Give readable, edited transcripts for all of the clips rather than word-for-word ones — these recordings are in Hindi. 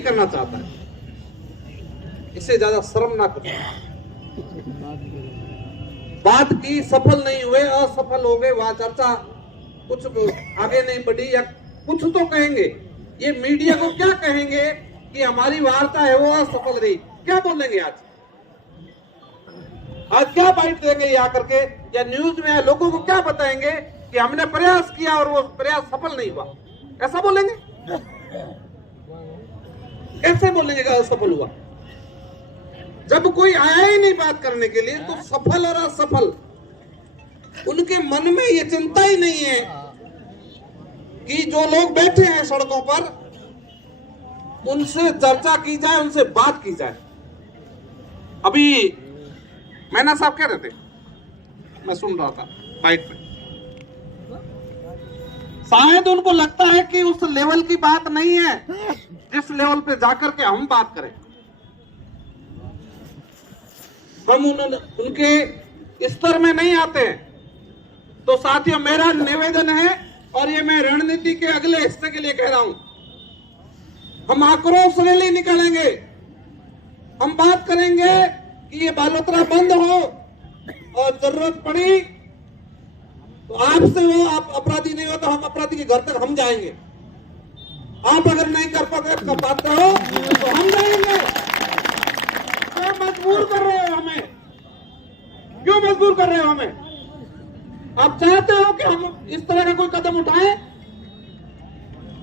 करना चाहता है, इससे ज्यादा शर्मनाक कुछ बात की, सफल नहीं हुए, असफल हो गए, वहां चर्चा कुछ आगे नहीं बढ़ी, या कुछ तो कहेंगे। ये मीडिया को क्या कहेंगे कि हमारी वार्ता है वो असफल रही, क्या बोलेंगे आज क्या बाइट देंगे ये आकर के, या न्यूज में लोगों को क्या बताएंगे कि हमने प्रयास किया और वो प्रयास सफल नहीं हुआ, ऐसा बोलेंगे? कैसे बोलेंगे कि असफल हुआ? जब कोई आया ही नहीं बात करने के लिए, तो सफल और असफल उनके मन में ये चिंता ही नहीं है कि जो लोग बैठे हैं सड़कों पर उनसे चर्चा की जाए, उनसे बात की जाए। अभी मैना साहब कह रहे थे, मैं सुन रहा था बाइट में, शायद उनको लगता है कि उस लेवल की बात नहीं है जिस लेवल पे जाकर के हम बात करें। हम उनके स्तर में नहीं आते हैं। तो साथियों, मेरा निवेदन है, और ये मैं रणनीति के अगले हिस्से के लिए कह रहा हूं, हम आक्रोश रैली निकालेंगे, हम बात करेंगे कि ये बालोतरा बंद हो, और जरूरत पड़ी तो आपसे वो, आप अपराधी नहीं हो तो हम अपराधी के घर तक हम जाएंगे। आप अगर नहीं कर पाते हो तो हम जाएंगे। क्यों मजबूर कर रहे हो हमें? क्यों मजबूर कर रहे हो हमें? आप चाहते हो कि हम इस तरह का कोई कदम उठाएं?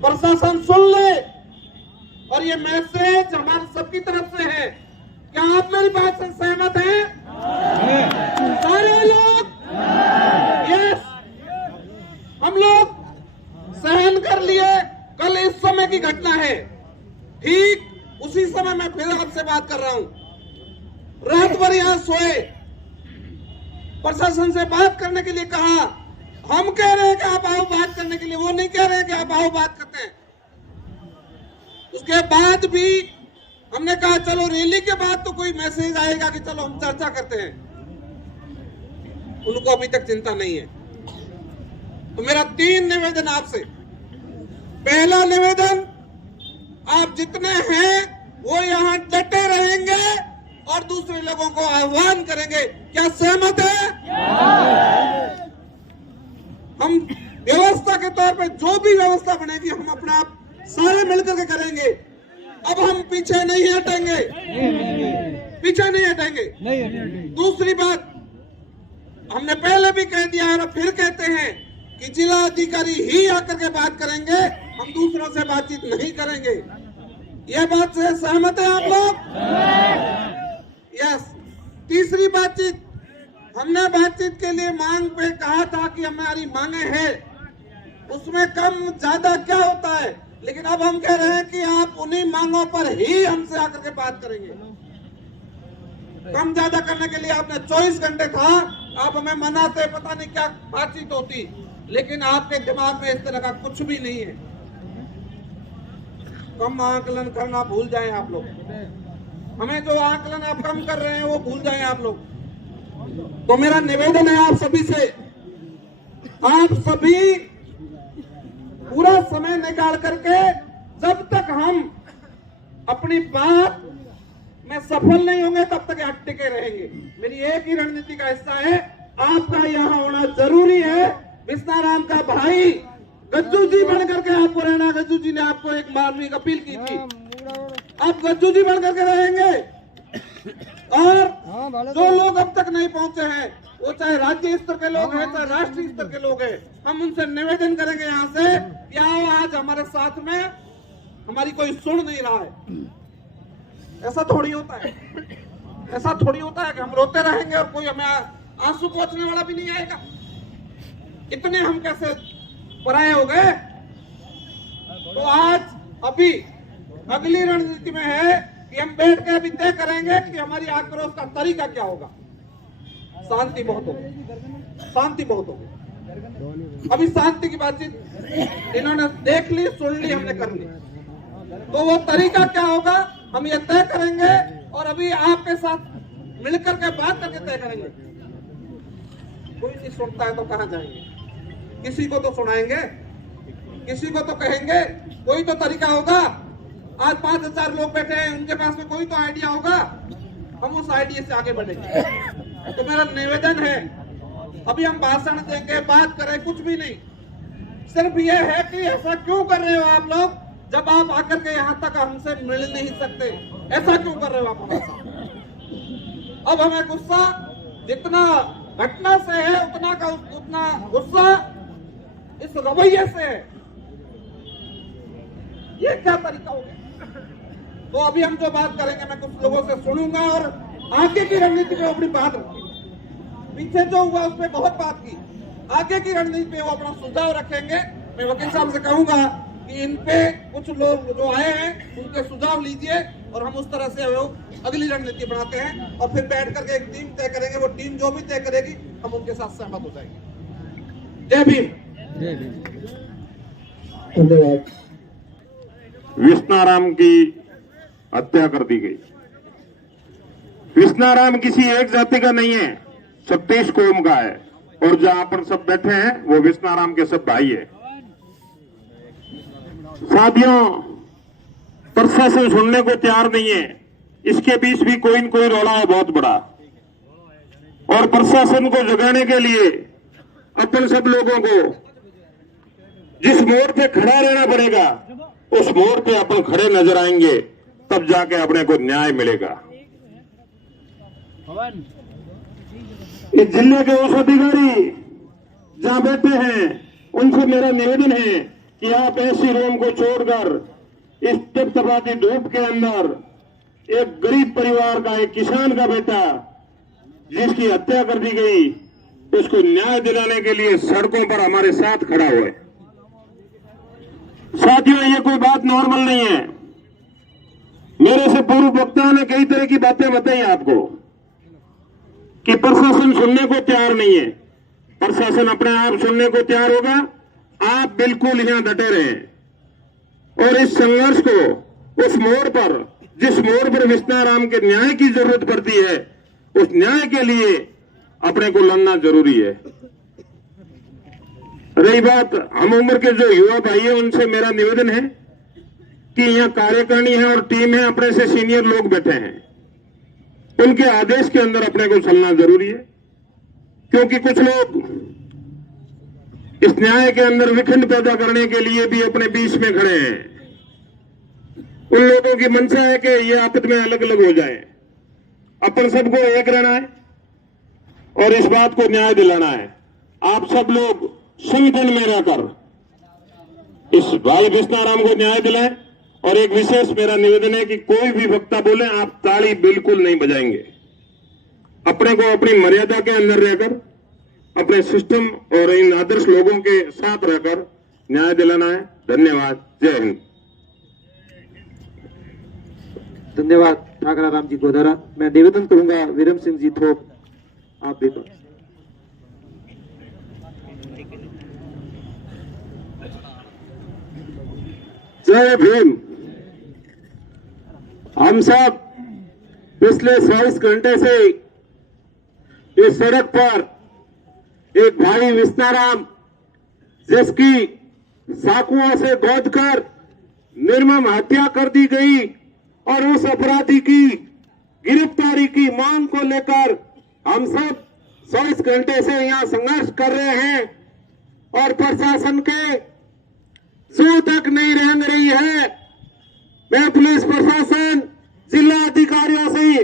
प्रशासन सुन ले, और ये मैसेज हमारे सबकी तरफ से है। क्या आप मेरी बात से सहमत हैं? सारे लोग? यस। हम लोग सहन कर लिए, कल इस समय की घटना है, ठीक उसी समय मैं फिर आपसे बात कर रहा हूं। रात भर यहां सोए, प्रशासन से बात करने के लिए कहा, हम कह रहे हैं कि आप आओ बात करने के लिए, वो नहीं कह रहे हैं कि आप आओ बात करते हैं। उसके बाद भी हमने कहा चलो रैली के बाद तो कोई मैसेज आएगा कि चलो हम चर्चा करते हैं। उनको अभी तक चिंता नहीं है। तो मेरा 3 निवेदन आपसे। पहला निवेदन, आप जितने हैं वो यहां डटे रहेंगे और दूसरे लोगों को आह्वान करेंगे। क्या सहमत है? हम व्यवस्था के तौर पे जो भी व्यवस्था बनेगी हम अपने आप सारे मिलकर के करेंगे। अब हम पीछे नहीं हटेंगे, पीछे नहीं हटेंगे। दूसरी बात, हमने पहले भी कह दिया है और फिर कहते हैं कि जिला अधिकारी ही आकर के बात करेंगे, हम दूसरों से बातचीत नहीं करेंगे। यह बात से सहमत है आप लोग? यस। तीसरी बातचीत, हमने बातचीत के लिए मांग पे कहा था कि हमारी मांगे हैं, उसमें कम ज्यादा क्या होता है, लेकिन अब हम कह रहे हैं कि आप उन्हीं मांगों पर ही हमसे आकर के बात करेंगे। कम ज्यादा करने के लिए आपने 24 घंटे था, आप हमें मनाते, पता नहीं क्या बातचीत होती, लेकिन आपके दिमाग में इस तरह का कुछ भी नहीं है। कम आकलन करना भूल जाएं आप लोग। हमें जो आकलन आप कम कर रहे हैं वो भूल जाएं आप लोग। तो मेरा निवेदन है आप सभी से, आप सभी पूरा समय निकाल करके, जब तक हम अपनी बात में सफल नहीं होंगे तब तक यहाँ टिके रहेंगे। मेरी एक ही रणनीति का हिस्सा है, आपका यहाँ होना जरूरी है। विस्ताराम का भाई गज्जू जी बन करके आपको रहना। गज्जू जी ने आपको एक मानवीय अपील की थी, आप गज्जू जी बन करके रहेंगे। और जो लोग अब तक नहीं पहुंचे हैं, वो चाहे राज्य स्तर के लोग हैं, चाहे राष्ट्रीय स्तर के लोग हैं, हम उनसे निवेदन करेंगे यहाँ से कि आओ आज हमारे साथ में, हमारी कोई सुन नहीं रहा है। ऐसा थोड़ी होता है, ऐसा थोड़ी होता है कि हम रोते रहेंगे और कोई हमें आंसू पोंछने वाला भी नहीं आएगा। इतने हम कैसे पराये हो गए? तो आज अभी अगली रणनीति में है कि हम बैठ के अभी तय करेंगे कि हमारी आक्रोश का तरीका क्या होगा। शांति बहुत होगी, शांति बहुत होगी। अभी शांति की बातचीत इन्होंने देख ली, सुन ली, हमने कर ली, तो वो तरीका क्या होगा हम ये तय करेंगे, और अभी आपके साथ मिलकर के बात करके तय करेंगे। कोई नहीं सुनता है तो कहां जाएंगे? किसी को तो सुनाएंगे, किसी को तो कहेंगे, कोई तो तरीका होगा। आज 5,000 लोग बैठे हैं, उनके पास में कोई तो आइडिया होगा, हम उस आइडिया से आगे बढ़ेंगे। तो मेरा निवेदन है, अभी हम भाषण देंगे, बात करें, कुछ भी नहीं, सिर्फ ये है कि ऐसा क्यों कर रहे हो आप लोग, जब आप आकर के यहाँ तक हमसे मिल नहीं सकते, ऐसा क्यों कर रहे हो आप हमारे साथ। अब हमें गुस्सा जितना घटना से है उतना गुस्सा इस रवैये से है। ये क्या तरीका हो गया। तो अभी हम जो बात करेंगे, मैं कुछ लोगों से सुनूंगा और आगे की रणनीति पे अपनी बात रखेंगे। पीछे जो हुआ उस पर बहुत बात की, आगे की रणनीति पे वो अपना सुझाव रखेंगे। मैं वकील साहब से कहूंगा कि इन पे कुछ लोग जो आए हैं उनके सुझाव लीजिए और हम उस तरह से अगली रणनीति बनाते हैं और फिर बैठ करके एक टीम तय करेंगे। वो टीम जो भी तय करेगी हम उनके साथ सहमत हो जाएंगे। जय भीम। धन्यवाद। विष्णाराम की हत्या कर दी गई। विष्णाराम किसी एक जाति का नहीं है, 36 कौम का है, और जहां पर सब बैठे हैं वो विष्णाराम के सब भाई है। साथियों, प्रशासन सुनने को तैयार नहीं है, इसके बीच भी कोई न कोई रौला है बहुत बड़ा, और प्रशासन को जगाने के लिए अपन सब लोगों को जिस मोड़ पे खड़ा रहना पड़ेगा उस मोड़ पे अपन खड़े नजर आएंगे, तब जाके अपने को न्याय मिलेगा। इस जिले के उस अधिकारी जहां बैठे हैं उनसे मेरा निवेदन है कि आप ऐसी रूम को छोड़कर इस तपतपाती धूप के अंदर एक गरीब परिवार का, एक किसान का बेटा जिसकी हत्या कर दी गई, उसको न्याय दिलाने के लिए सड़कों पर हमारे साथ खड़ा हुए। साथियों, ये कोई बात नॉर्मल नहीं है। मेरे से पूर्व वक्ता ने कई तरह की बातें बताई आपको कि प्रशासन सुनने को तैयार नहीं है। प्रशासन अपने आप सुनने को तैयार होगा। आप बिल्कुल यहां डटे रहें और इस संघर्ष को उस मोड़ पर, जिस मोड़ पर विष्णाराम के न्याय की जरूरत पड़ती है, उस न्याय के लिए अपने को लड़ना जरूरी है। रही बात हम उम्र के जो युवा भाई है, उनसे मेरा निवेदन है कि यहाँ कार्यकारिणी है और टीम है, अपने से सीनियर लोग बैठे हैं, उनके आदेश के अंदर अपने को चलना जरूरी है। क्योंकि कुछ लोग इस न्याय के अंदर विखंड पैदा करने के लिए भी अपने बीच में खड़े हैं। उन लोगों की मंशा है कि ये आपस में अलग अलग हो जाए। अपन सबको एक रहना है और इस बात को न्याय दिलाना है। आप सब लोग संगठन में रहकर इस भाई विष्णाराम को न्याय दिलाएं। और एक विशेष मेरा निवेदन है कि कोई भी वक्ता बोले, आप ताली बिल्कुल नहीं बजाएंगे। अपने को अपनी मर्यादा के अंदर रहकर, अपने सिस्टम और इन आदर्श लोगों के साथ रहकर न्याय दिलाना है। धन्यवाद। जय हिंद। धन्यवाद ठाकरा राम जी गोदारा। मैं निवेदन करूंगा वीरम सिंह जी थोप, आप भी पर। जय भीम। हम सब पिछले 24 घंटे से इस सड़क पर एक भाई विष्णाराम, जिसकी चाकुओं से गोदकर निर्मम हत्या कर दी गई, और उस अपराधी की गिरफ्तारी की मांग को लेकर हम सब 24 घंटे से यहाँ संघर्ष कर रहे हैं। और प्रशासन के जू तक नहीं रेंग रही है। मैं पुलिस प्रशासन, जिला अधिकारियों से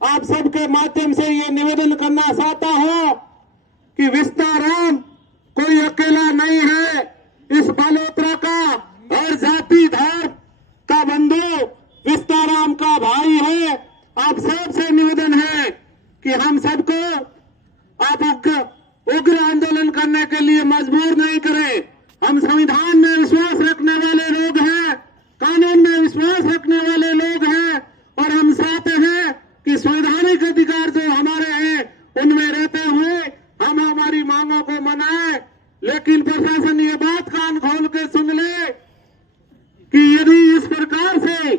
आप सबके माध्यम से ये निवेदन करना चाहता हूं कि विष्णाराम कोई अकेला नहीं है। इस बालोतरा का और जाति धर्म का बंधु विष्णाराम का भाई है। आप सबसे निवेदन है कि हम सबको आप उग्र आंदोलन करने के लिए मजबूर नहीं करें। हम संविधान में विश्वास रखने वाले लोग हैं, कानून में विश्वास रखने वाले लोग हैं, और हम चाहते हैं कि संवैधानिक अधिकार जो हमारे हैं उनमें रहते हुए हम हमारी मांगों को मनाएं। लेकिन प्रशासन ये बात कान खोल के सुन ले कि यदि इस प्रकार से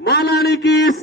मालानी की इस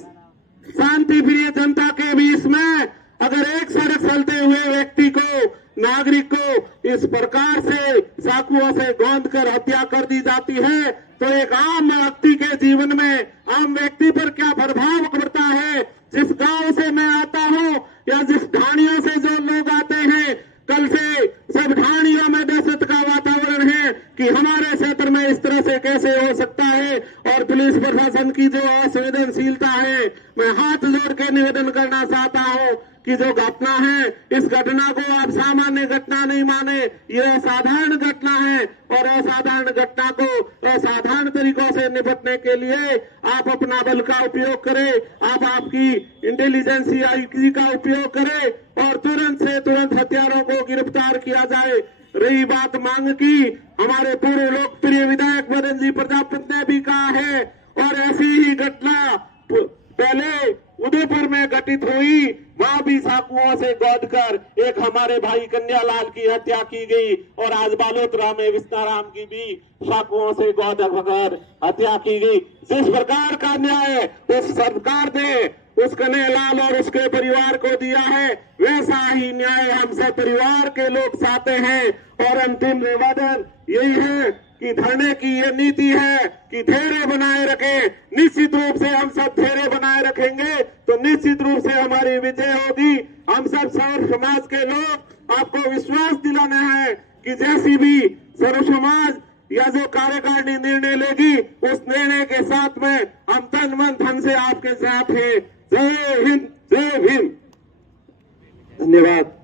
शांति प्रिय जनता के बीच में अगर एक सड़क चलते हुए व्यक्ति को, नागरिक को इस प्रकार से चाकुओं से गोंद कर हत्या कर दी जाती है तो एक आम व्यक्ति के जीवन में, आम व्यक्ति पर क्या प्रभाव पड़ता है। जिस गांव से मैं आता हूं या जिस ढाणियों से जो लोग आते हैं, कल से सब ढाणियों में दहशत का वातावरण है कि हमारे क्षेत्र में इस तरह से कैसे हो सकता है। और पुलिस प्रशासन की जो असंवेदनशीलता है, मैं हाथ जोड़ के निवेदन करना चाहता हूं कि जो घटना है, इस घटना को आप सामान्य घटना नहीं माने, यह असाधारण घटना है। और असाधारण घटना को असाधारण तरीकों से निपटने के लिए आप अपना बल का उपयोग करें, आप आपकी इंटेलिजेंस आईक्यू का उपयोग करें और तुरंत से तुरंत हत्यारों को गिरफ्तार किया जाए। रही बात मांग की, हमारे पूर्व लोकप्रिय विधायक मदन जी प्रजापति ने भी कहा है और ऐसी ही घटना पहले उदयपुर में घटित हुई, वहां भी चाकुओं से गोद कर एक हमारे भाई कन्यालाल की हत्या की गई और आज बालोतरा में विस्ताराम की भी चाकुओं से गोद कर हत्या की गई। जिस प्रकार का न्याय उस सरकार ने उस कन्यालाल और उसके परिवार को दिया है, वैसा ही न्याय हम सब परिवार के लोग चाहते हैं। और अंतिम निवेदन यही है कि धरने की ये नीति है कि धैर्य बनाए रखें। निश्चित रूप से हम सब धैर्य बनाए रखेंगे तो निश्चित रूप से हमारी विजय होगी। हम सब सर्व समाज के लोग आपको विश्वास दिलाना है कि जैसी भी सर्व समाज या जो कार्यकारिणी निर्णय लेगी, उस निर्णय के साथ में हम तन मन धन से आपके साथ हैं। जय हिंद, जय भीम। धन्यवाद।